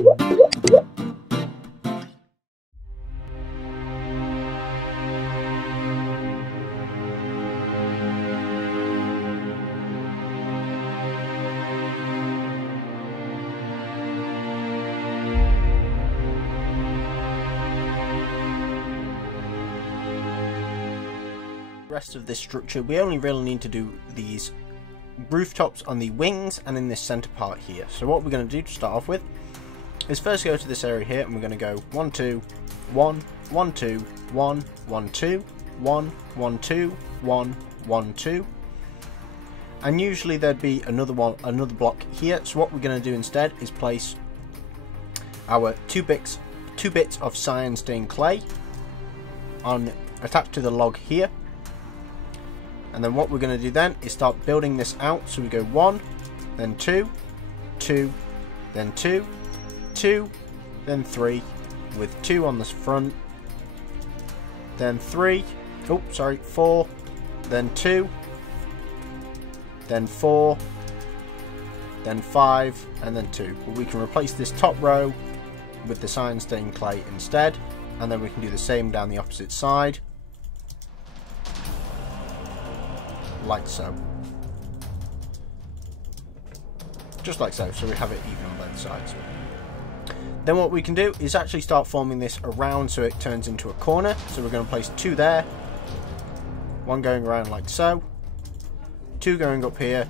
Rest of this structure, we only really need to do these rooftops on the wings and in this center part here. So what we're going to do to start off with is first go to this area here, and we're going to go 1 2 1 1 2 1 1 2 1 1 2 1 1 2, and usually there'd be another block here. So what we're going to do instead is place our two bits of cyan stained clay on attached to the log here. And then what we're going to do then is start building this out. So we go 1, then 2, 2, then 2, 2, then 3, with 2 on the front, then 3, 4, then 2, then 4, then 5, and then 2. But we can replace this top row with the cyan stained clay instead, and then we can do the same down the opposite side. Like so. Just like so, so we have it even on both sides. Then what we can do is actually start forming this around so it turns into a corner. So we're going to place 2 there, 1 going around like so, 2 going up here,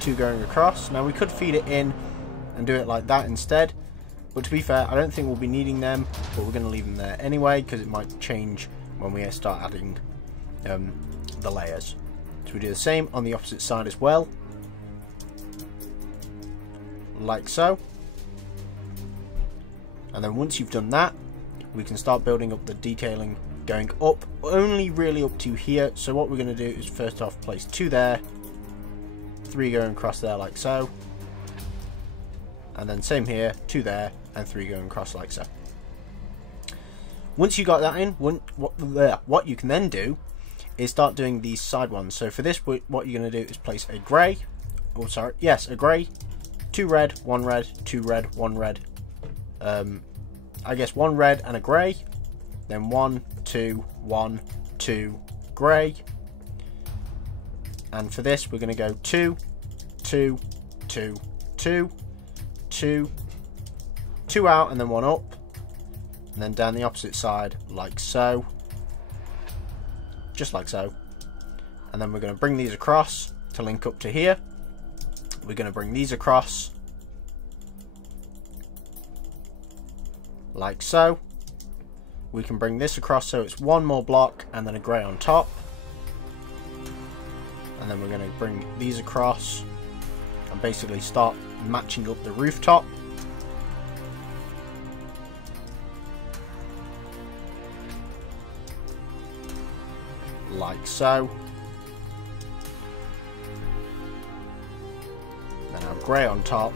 2 going across. Now we could feed it in and do it like that instead, but to be fair, I don't think we'll be needing them, but we're going to leave them there anyway because it might change when we start adding the layers. So we do the same on the opposite side as well, like so. And then once you've done that, we can start building up the detailing, going up only really up to here. So what we're going to do is first off place 2 there, 3 going across there like so, and then same here, 2 there and 3 going across like so. Once you got that in, what you can then do is start doing these side ones. So for this, what you're going to do is place a grey, a grey, 2 red, 1 red, 2 red, 1 red, I guess 1 red and a grey, then 1 2 1 2 grey, and for this we're going to go 2 2 2 2 2 2 out and then 1 up, and then down the opposite side like so, just like so. And then we're going to bring these across to link up to here. We're going to bring these across like so. We can bring this across so it's 1 more block and then a grey on top, and then we're going to bring these across and basically start matching up the rooftop. Like so. Then our grey on top.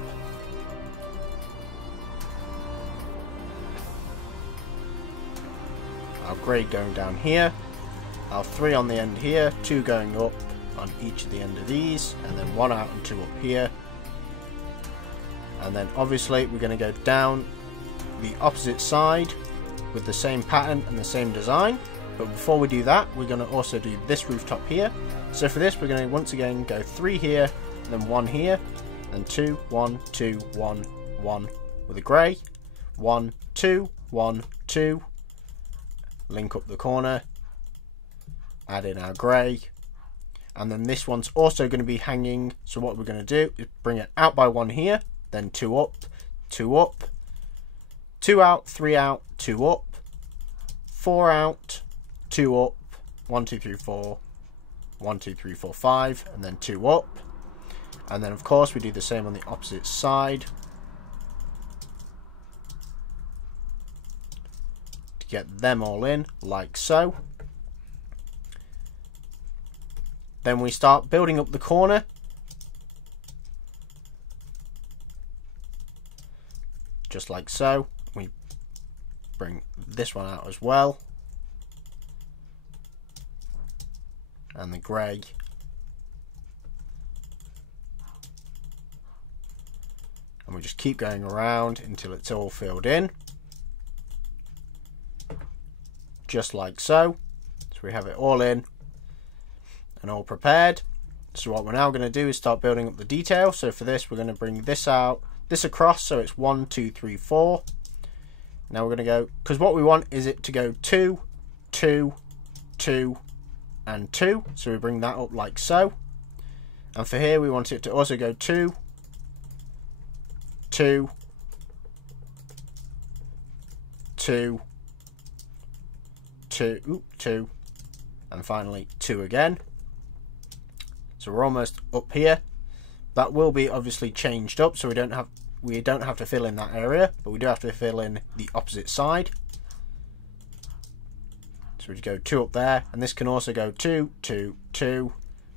Our grey going down here. Our 3 on the end here. 2 going up on each of the end of these. And then 1 out and 2 up here. And then obviously we're going to go down the opposite side with the same pattern and the same design. But before we do that, we're going to also do this rooftop here. So for this, we're going to once again go 3 here, then 1 here, then 2, 1, 2, 1, 1 with a grey, 1, 2, 1, 2, link up the corner, add in our grey, and then this one's also going to be hanging. So what we're going to do is bring it out by 1 here, then 2 up, 2 up, 2 out, 3 out, 2 up, 4 out, 2 up, 1 2 3 4, 1 2 3 4 5, and then 2 up. And then of course we do the same on the opposite side to get them all in like so. Then we start building up the corner. Just like so. We bring this one out as well. And the grey. And we just keep going around until it's all filled in, just like so. So we have it all in and all prepared. So what we're now going to do is start building up the detail. So for this, we're going to bring this across, so it's 1, 2, 3, 4. Now we're going to go, because what we want is it to go 2, 2, 2, and 2. So we bring that up like so. And for here, we want it to also go 2, 2, 2, 2, 2, and finally 2 again. So we're almost up here. That will be obviously changed up, so we don't have to fill in that area, but we do have to fill in the opposite side. So we go 2 up there, and this can also go 2, 2, 2,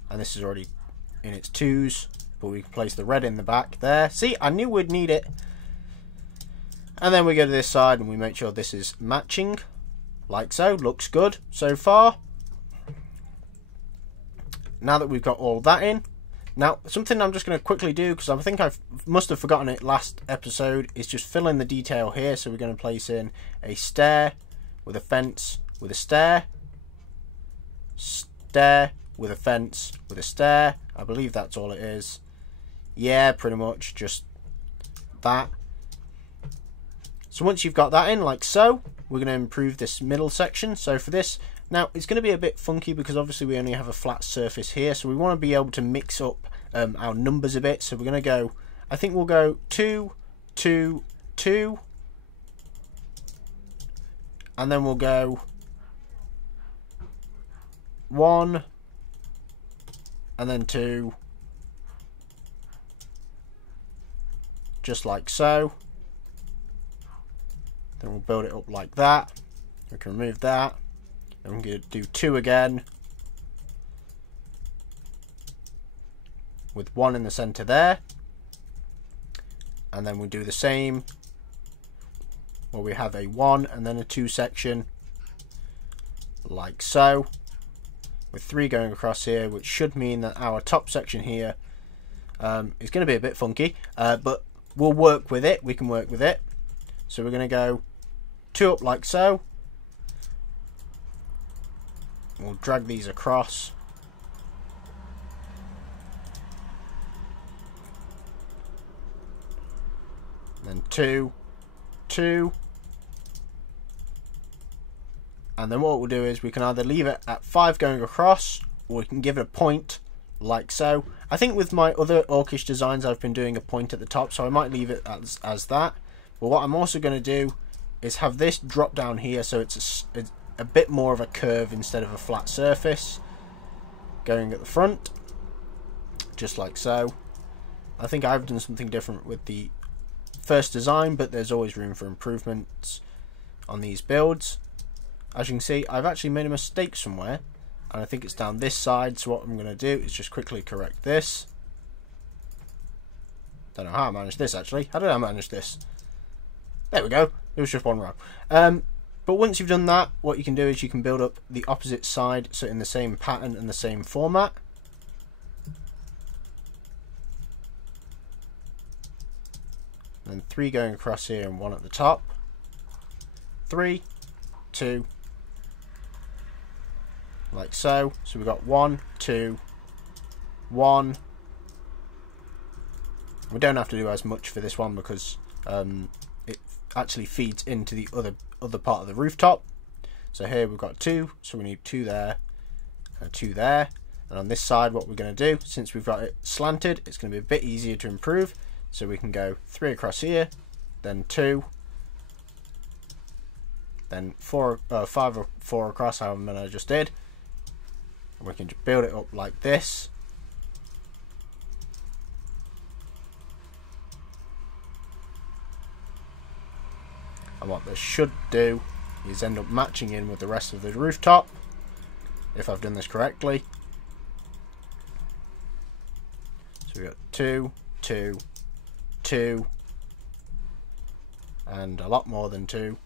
and this is already in its 2s, but we can place the red in the back there. See, I knew we'd need it. And then we go to this side and we make sure this is matching, like so. Looks good so far. Now that we've got all that in, now something I'm just going to quickly do, because I think I must have forgotten it last episode, is just fill in the detail here. So we're going to place in a stair with a fence with a stair, stair with a fence with a stair. I believe that's all it is. Yeah, pretty much just that. So once you've got that in like so, we're going to improve this middle section. So for this, now it's going to be a bit funky because obviously we only have a flat surface here, so we want to be able to mix up our numbers a bit. So we're going to go, I think we'll go 2, 2, 2, and then we'll go 1, and then 2, just like so. Then we'll build it up like that. We can remove that. Then we're going to do 2 again, with 1 in the center there. And then we do the same where we have a 1 and then a 2 section, like so, with 3 going across here, which should mean that our top section here is going to be a bit funky, but we'll work with it. We can work with it. So we're going to go 2 up like so. We'll drag these across. Then 2, 2. And then what we'll do is we can either leave it at 5 going across, or we can give it a point like so. I think with my other Orcish designs I've been doing a point at the top, so I might leave it as that. But what I'm also going to do is have this drop down here, so it's a bit more of a curve instead of a flat surface going at the front, just like so. I think I've done something different with the first design, but there's always room for improvements on these builds. As you can see, I've actually made a mistake somewhere, and I think it's down this side. So what I'm going to do is just quickly correct this. Don't know how I managed this actually. How did I manage this? There we go. It was just one row. But once you've done that, what you can do is you can build up the opposite side, so in the same pattern and the same format. And then 3 going across here and 1 at the top. 3, 2, like so. So we've got 1, 2, 1. We don't have to do as much for this one because it actually feeds into the other part of the rooftop. So here we've got 2, so we need 2 there and 2 there. And on this side, what we're going to do, since we've got it slanted, it's going to be a bit easier to improve. So we can go 3 across here, then 2, then 5 or 4 across, however many I just did. And we can just build it up like this. And what this should do is end up matching in with the rest of the rooftop, if I've done this correctly. So we've got 2, 2, 2, and a lot more than 2.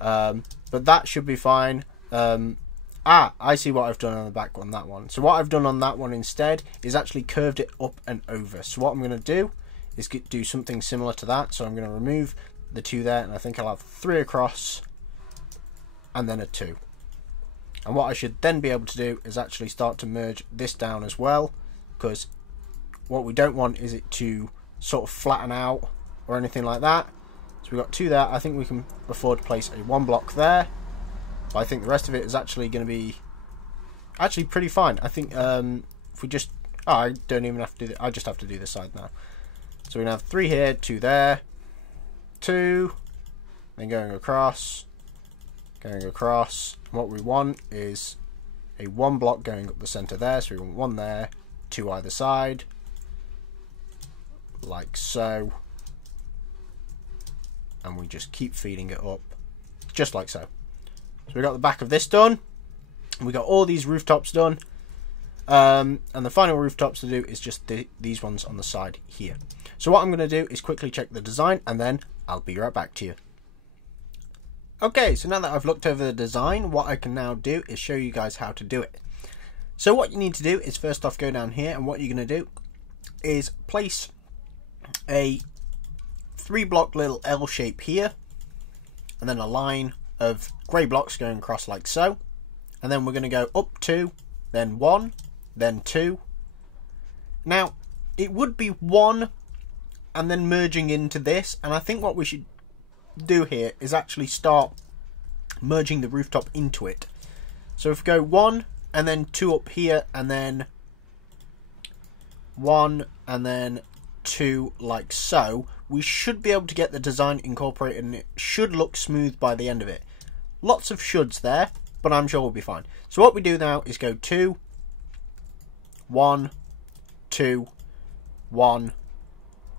But that should be fine. I see what I've done on the back on that one. So what I've done on that one instead is actually curved it up and over. So what I'm going to do is do something similar to that. So I'm going to remove the 2 there, and I think I'll have 3 across and then a 2. And what I should then be able to do is actually start to merge this down as well, because what we don't want is it to sort of flatten out or anything like that. So we've got 2 there. I think we can afford to place a 1 block there, but I think the rest of it is actually going to be actually pretty fine. I think if we just, oh, I don't even have to do that. I just have to do this side now. So we're going to have 3 here, 2 there, 2, then going across. What we want is a 1 block going up the center there, so we want 1 there, 2 either side, like so, and we just keep feeding it up just like so. So we got the back of this done, we got all these rooftops done, and the final rooftops to do is just these ones on the side here. So what I'm going to do is quickly check the design, and then I'll be right back to you. Okay, so now that I've looked over the design, what I can now do is show you guys how to do it. So what you need to do is first off go down here, and what you're going to do is place a 3 block little L shape here, and then a line of grey blocks going across like so, and then we're going to go up 2, then 1, then 2. Now it would be 1 and then merging into this, and I think what we should do here is actually start merging the rooftop into it. So if we go 1 and then 2 up here, and then 1 and then 2 like so, we should be able to get the design incorporated, and it should look smooth by the end of it. Lots of shoulds there, but I'm sure we'll be fine. So what we do now is go 2, 1, 2, 1,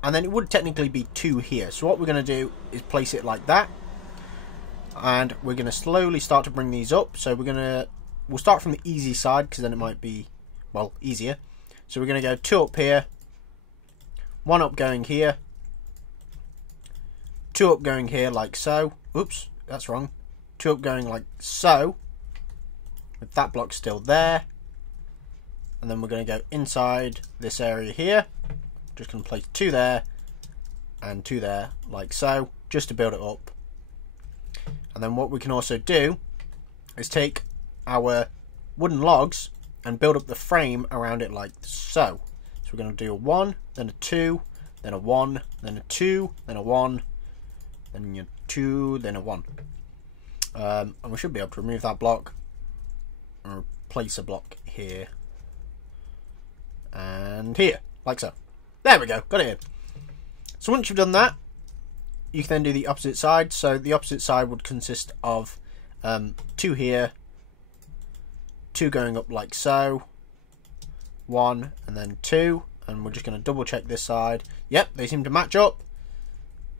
and then it would technically be 2 here. So what we're going to do is place it like that, and we're going to slowly start to bring these up. So we'll start from the easy side, because then it might be, well, easier. So we're going to go 2 up here, 1 up going here, 2 up going here like so. Oops, that's wrong. 2 up going like so, with that block still there, and then we're going to go inside this area here. Just going to place 2 there and 2 there like so, just to build it up. And then what we can also do is take our wooden logs and build up the frame around it like so. So we're going to do a 1, then a 2, then a 1, then a 2, then a 1, then a 2, then a 1. And we should be able to remove that block and replace a block here and here, like so. There we go, got it in. So once you've done that, you can then do the opposite side. So the opposite side would consist of 2 here, 2 going up like so, 1 and then 2, and we're just going to double check this side. Yep, they seem to match up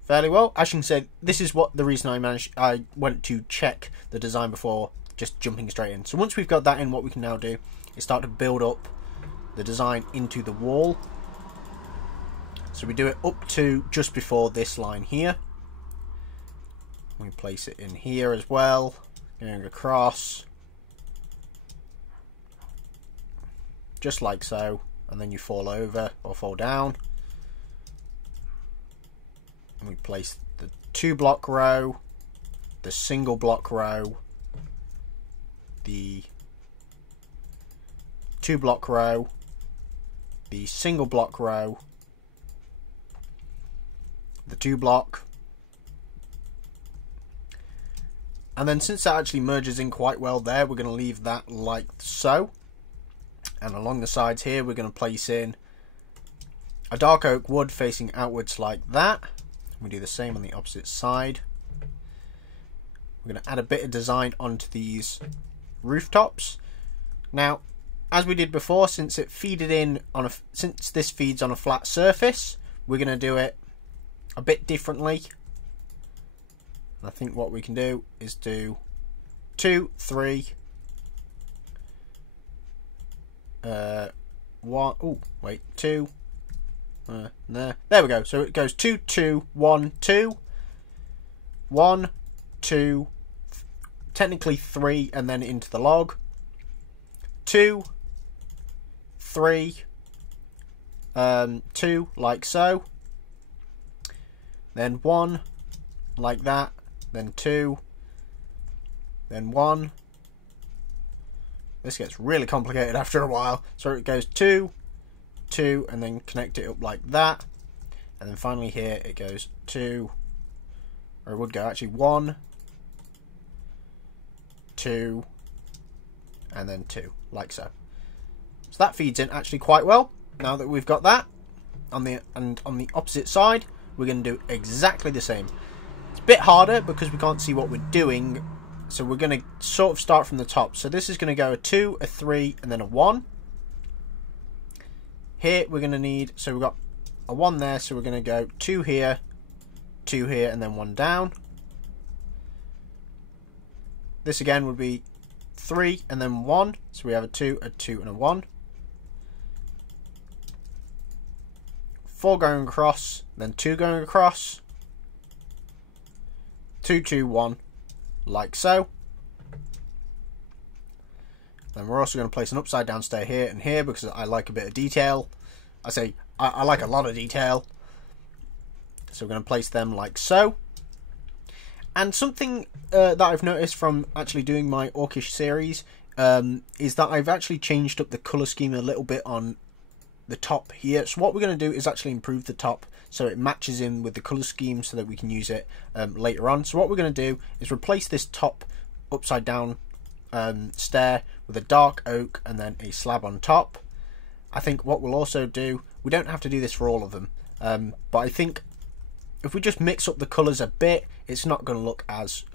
fairly well. As you can see, this is what the reason I went to check the design before just jumping straight in. So once we've got that in, what we can now do is start to build up the design into the wall. So we do it up to just before this line here. We place it in here as well, going across, just like so, and then you fall over or fall down. And we place the 2 block row, the single block row, the 2 block row, the single block row, the 2 block, and then since that actually merges in quite well there, we're going to leave that like so. And along the sides here, we're going to place in a dark oak wood facing outwards like that. We do the same on the opposite side. We're going to add a bit of design onto these rooftops. Now, as we did before, since this feeds on a flat surface, we're going to do it a bit differently. I think what we can do is do 2, 3, 1. Oh, wait, 2. There we go. So it goes 2, 2, 1, 2, 1, 2, technically 3, and then into the log. 2, 3, 2, like so. then 1, like that, then 2, then 1. This gets really complicated after a while. So it goes 2, 2, and then connect it up like that. And then finally here it goes 2, or it would go actually 1, 2, and then 2, like so. So that feeds in actually quite well. Now that we've got that, on the opposite side, we're going to do exactly the same. It's a bit harder because we can't see what we're doing, so we're going to sort of start from the top. So this is going to go a 2, a 3, and then a 1. Here we're going to need, so we've got a 1 there, so we're going to go 2 here, 2 here, and then 1 down. This again would be 3 and then 1, so we have a 2, and a 1. 4 going across, then 2 going across, 2, 2, 1, like so. Then we're also going to place an upside down stair here and here because I like a bit of detail. I like a lot of detail. So we're going to place them like so. And something that I've noticed from actually doing my Orcish series is that I've actually changed up the colour scheme a little bit on the top here. So what we're going to do is actually improve the top so it matches in with the colour scheme so that we can use it later on. So what we're going to do is replace this top upside down stair with a dark oak and then a slab on top. I think what we'll also do, we don't have to do this for all of them, but I think if we just mix up the colours a bit, it's not going to look as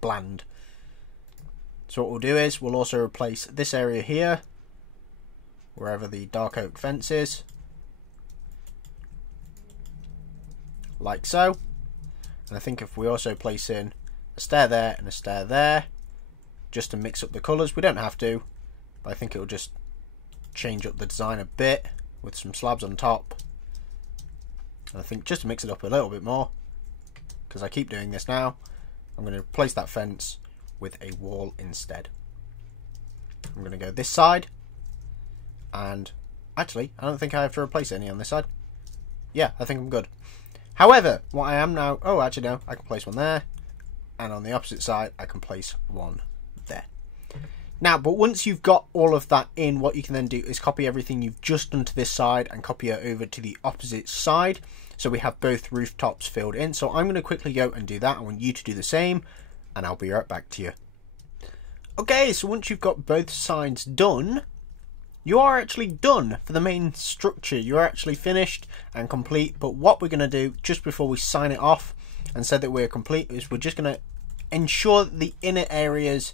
bland. So what we'll do is we'll also replace this area here, wherever the dark oak fence is, like so. And I think if we also place in a stair there and a stair there, just to mix up the colours, we don't have to, but I think it will just change up the design a bit with some slabs on top. And I think just to mix it up a little bit more, because I keep doing this now, I'm going to replace that fence with a wall instead. I'm going to go this side, and actually I don't think I have to replace any on this side. Yeah, I think I'm good. However, what I am now, oh actually no, I can place one there, and on the opposite side I can place one there. Now, but once you've got all of that in, what you can then do is copy everything you've just done to this side and copy it over to the opposite side. So we have both rooftops filled in. So I'm going to quickly go and do that. I want you to do the same, and I'll be right back to you. Okay, so once you've got both sides done, you are actually done for the main structure. You're actually finished and complete. But what we're going to do just before we sign it off and say that we're complete is we're just going to ensure that the inner areas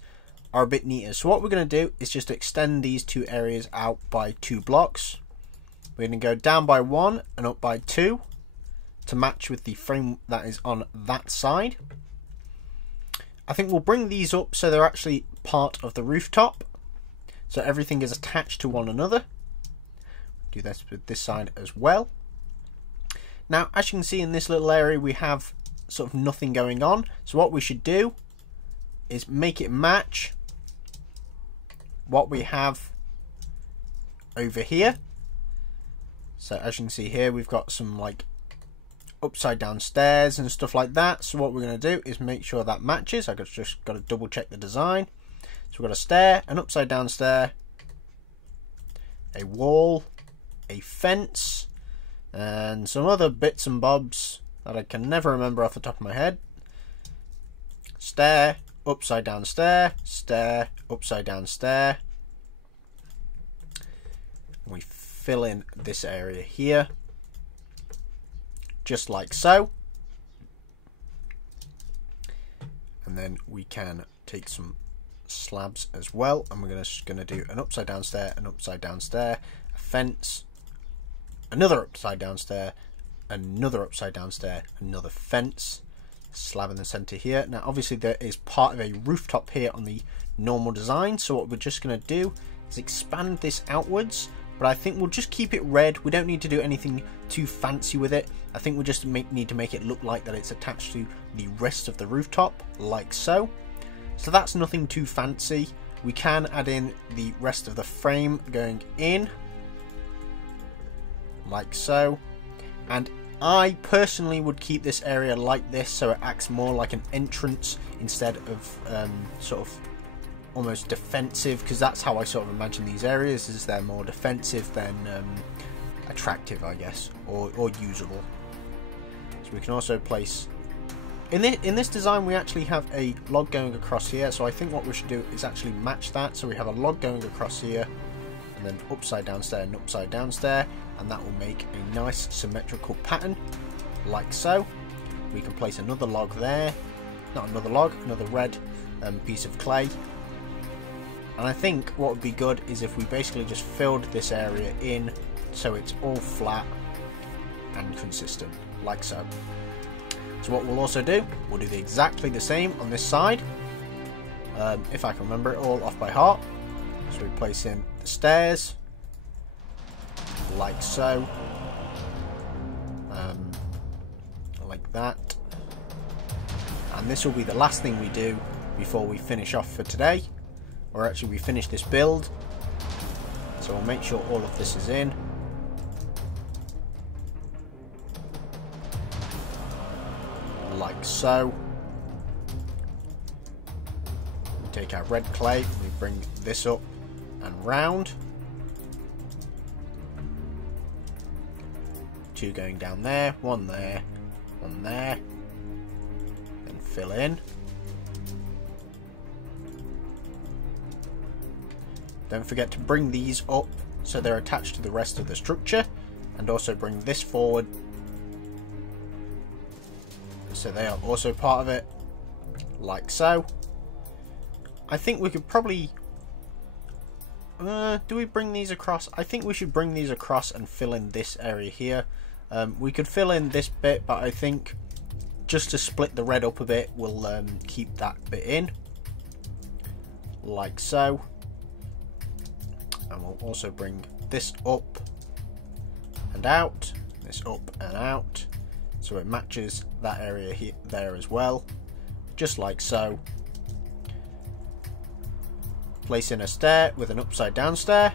are a bit neater. So what we're going to do is just extend these two areas out by 2 blocks. We're going to go down by 1 and up by 2 to match with the frame that is on that side. I think we'll bring these up so they're actually part of the rooftop, so everything is attached to one another. Do this with this side as well. Now, as you can see in this little area, we have sort of nothing going on. So what we should do is make it match what we have over here. So as you can see here, we've got some like upside down stairs and stuff like that. So what we're going to do is make sure that matches. I've just got to double check the design. So we've got a stair, an upside down stair, a wall, a fence, and some other bits and bobs that I can never remember off the top of my head. Stair, upside down stair, stair, upside down stair. We fill in this area here, just like so. And then we can take some slabs as well, and we're just going to do an upside down stair, an upside down stair, a fence, another upside down stair, another upside down stair, another fence, slab in the center here. Now obviously there is part of a rooftop here on the normal design, so what we're just going to do is expand this outwards, but I think we'll just keep it red. We don't need to do anything too fancy with it. I think we just need to make it look like that it's attached to the rest of the rooftop, like so. So that's nothing too fancy. We can add in the rest of the frame going in, like so. And I personally would keep this area like this, so it acts more like an entrance instead of sort of almost defensive, because that's how I sort of imagine these areas, is they're more defensive than attractive, I guess, or usable. So we can also place in this design, we actually have a log going across here, so I think what we should do is actually match that. So we have a log going across here, and then upside down stair and upside down stair, and that will make a nice symmetrical pattern, like so. We can place another log there, not another log, another red piece of clay. And I think what would be good is if we basically just filled this area in so it's all flat and consistent, like so. So what we'll also do, we'll do exactly the same on this side, if I can remember it all off by heart. So we place in the stairs, like so, like that. And this will be the last thing we do before we finish off for today, or actually we finish this build. So we'll make sure all of this is in. Like so. We take our red clay, we bring this up and round. 2 going down there, 1 there, 1 there. Then fill in. Don't forget to bring these up so they're attached to the rest of the structure, and also bring this forward so they are also part of it, like so. I think we could probably do we bring these across? I think we should bring these across and fill in this area here. We could fill in this bit, but I think just to split the red up a bit, we'll keep that bit in, like so. And we'll also bring this up and out, this up and out, so it matches that area here, there as well, just like so. Place in a stair with an upside down stair,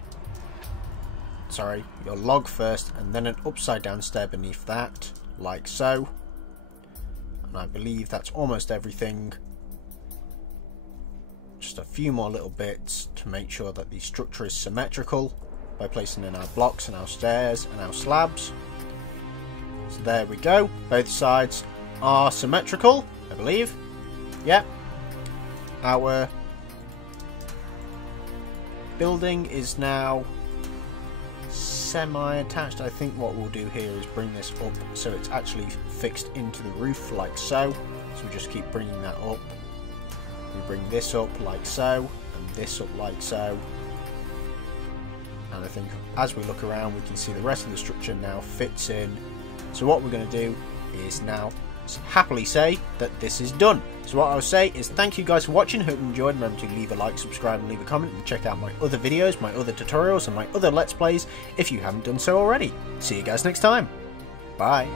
sorry, your log first, and then an upside down stair beneath that, like so. And I believe that's almost everything. Just a few more little bits to make sure that the structure is symmetrical by placing in our blocks and our stairs and our slabs. So there we go, both sides are symmetrical, I believe. Yep. Our building is now semi-attached. I think what we'll do here is bring this up so it's actually fixed into the roof, like so. So we just keep bringing that up. We bring this up like so, and this up like so. And I think as we look around, we can see the rest of the structure now fits in. So what we're going to do is now happily say that this is done. So what I'll say is thank you guys for watching. Hope you enjoyed. Remember to leave a like, subscribe and leave a comment, and check out my other videos, my other tutorials and my other Let's Plays if you haven't done so already. See you guys next time. Bye.